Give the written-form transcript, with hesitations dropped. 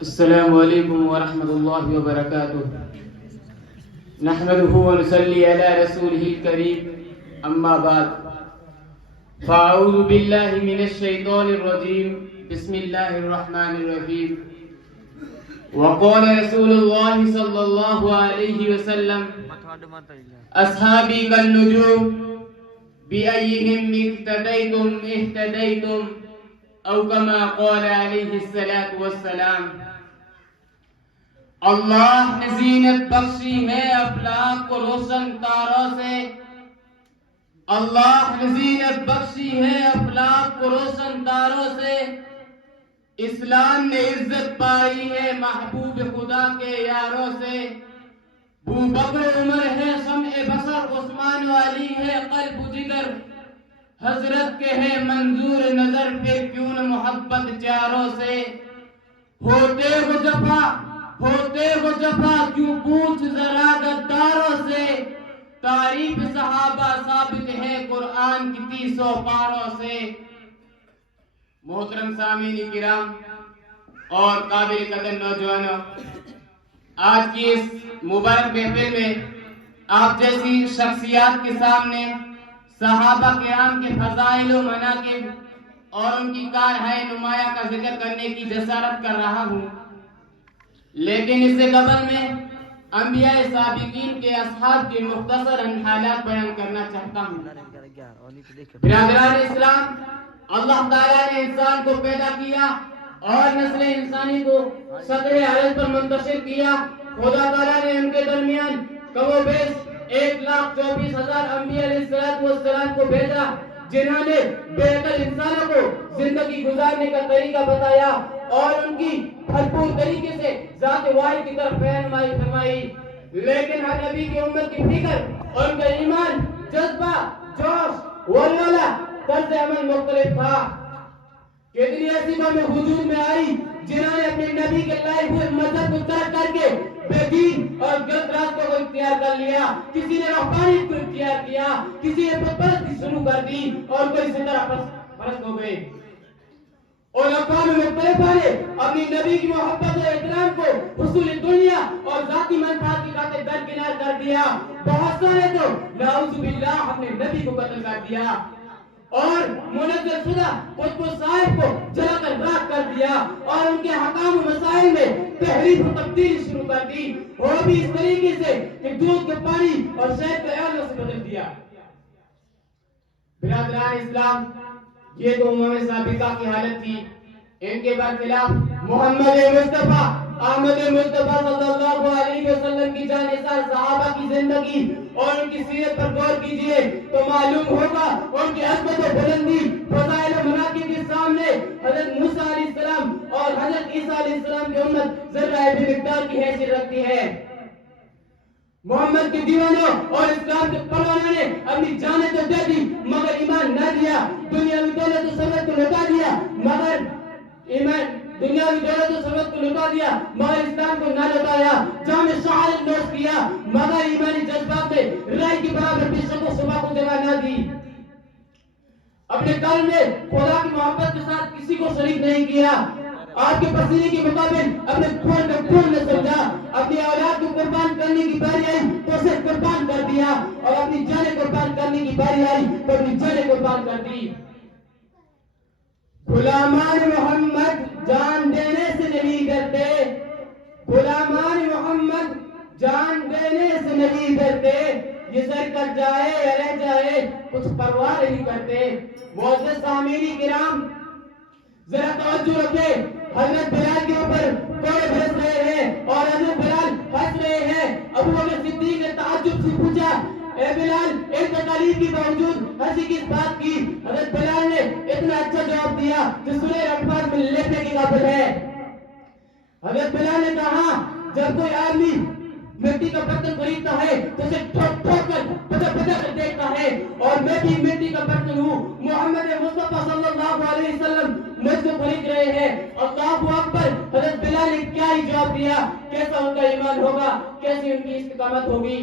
السلام علیکم ورحمۃ اللہ وبرکاتہ. نحمده ونصلي على رسوله الكريم اما بعد فاعوذ باللہ من الشیطان الرجیم. بسم اللہ الرحمن الرحیم. وقال رسول اللہ صلی اللہ علیہ وسلم اصحابی کالنجوم بأیہم اقتدیتم اہتدیتم او کما قال علیہ الصلاۃ والسلام. اللہ نے زینت بخشی ہے افلاک کو روشن تاروں سے. اللہ نے زینت بخشی ہے افلاک کو روشن تاروں سے. اسلام نے عزت پائی ہے محبوب خدا کے یاروں سے. ابو بکر عمر ہے شمع بصر، عثمان و علی ہے قلب جگر، حضرت کے ہے منظور نظر، پھر کیوں نہ محبت چاروں سے. ہوتے وہ جفا کیوں پوچھ ذرا غداروں سے. تعریف صحابہ ثابت ہے قرآن کی 300 پاروں سے. محترم سامعین کرام اور قابل قدر نوجوانوں، آج کی اس مبارک محفل میں آپ جیسی شخصیات کے سامنے صحابہ کرام کے فضائل و مناقب اور ان کی کارہائے نمایاں کا ذکر کرنے کی جسارت کر رہا ہوں. لیکن اس سے قبل میں انبیاء سابقین کے اصحاب کے مختصر حالات بیان کرنا چاہتا ہوں. برادران اسلام، اللہ تعالیٰ نے انسان کو پیدا کیا اور نسل انسانی کو سطح عرض پر منتشر کیا. خدا تعالیٰ نے ان کے درمیان کم و بیش 1,24,000 انبیاء علیہ السلام کو بھیجا، جنہوں نے بے عقل انسانوں کو زندگی گزارنے کا طریقہ بتایا اور ان کی بھرپور طریقے سے ذات واحد کی طرف رہنمائی فرمائی. لیکن ہر نبی کی امت کی فکر اور ان کا ایمان، جذبہ، جوش، ولولہ، طرز عمل مختلف تھا. کتنی ایسی قومیں وجود میں آئی جنہوں نے اپنے نبی کے لائے ہوئے مذہب کو ترک کر کے بے دین اور غلط راستوں کو اختیار کر لیا. کسی نے روحانیت کو اختیار کیا، کسی نے بت پرستی شروع کر دی اور کوئی ستارہ پرست ہو گئے. اور اقوام مختلفہ نے اپنی نبی کی محبت و احترام کو حصول دنیا اور ذاتی منفعت کی خاطر درکنار کر دیا. بہت سارے تو نعوذ باللہ اپنے نبی کو قتل کر دیا اور منزل شدہ قطب صاحب کو جلا کر راکھ کر دیا اور ان کے حکام و مسائل میں تحریف و تبدیل شروع کر دی، وہ بھی اس طریقے سے کہ دودھ کے پانی اور شہد کے اعلیٰ سے بدل دیا. برادران اسلام، یہ تو امم سابقہ کی حالت تھی. ان کے برخلاف محمد مصطفیٰ احمد مصطفیٰ صلی اللہ علیہ وسلم کی جانثار صحابہ کی زندگی اور ان کی سیرت پر غور کیجئے تو معلوم ہوگا ان کی عظمت و بلندی، فضائل و مناقب کے سامنے حضرت موسیٰ علیہ السلام اور حضرت عیسیٰ علیہ السلام کی امت ذرہ بھی مقدار کی حیثیت رکھتی ہے. محمد کے دیوانوں اور اسلام کے پروانوں نے اپنی جانیں تو دے دی مگر ایمان نہ دیا. دنیاوی دولت و ثروت کو لٹا دیا مگر اسلام کو نہ لٹایا. جامع شہادت نوش کیا مگر ایمانی جذبات میں رائے کی برابر بھی شک و شبہ کو جگہ نہ دی. اپنے کل میں خدا کی محبت کے ساتھ کسی کو شریک نہیں کیا. آپ کے پسینے کے مقابل اپنے خون کا خون نہ سمجھا. اپنی اولاد کو قربان کرنے کی باری آئی تو اسے قربان کر دیا اور اپنی جانیں قربان کرنے کی باری آئی تو اپنی جانیں قربان کر دی. غلامان محمد جان دینے سے نہیں ڈرتے، غلامان محمد جان دینے سے نہیں ڈرتے. یہ سر کر جائے یا رہ جائے کچھ پرواہ نہیں کرتے. معزز سامعین کرام، ذرا توجہ رکھے. حضرت بلال کے اوپر کوڑے بھرس رہے ہیں اور حضرت بلال ہنس رہے ہیں. ابو بکر صدیق نے تعجب سے پوچھا، اے بلال، ایک تکالیف کی باوجود ہنسی کس بات کی؟ حضرت بلال نے اتنا اچھا جواب دیا جو سورہ الفاتح میں لکھنے کے قابل ہے. حضرت بلال نے کہا، جب کوئی آدمی مٹی کا برتن خریدتا ہے تو اسے ٹھوک ٹھوک کر پتہ کر دیکھتا ہے اور میں بھی مٹی کا برتن ہوں. محمد مصطفیٰ صلی اللہ علیہ وسلم مجھ کو خرید رہے ہیں. اللہ اکبر. حضرت بلال نے کیا ہی جواب دیا؟ کیسا ان کا ایمان ہوگا، کیسی ان کی استقامت ہوگی.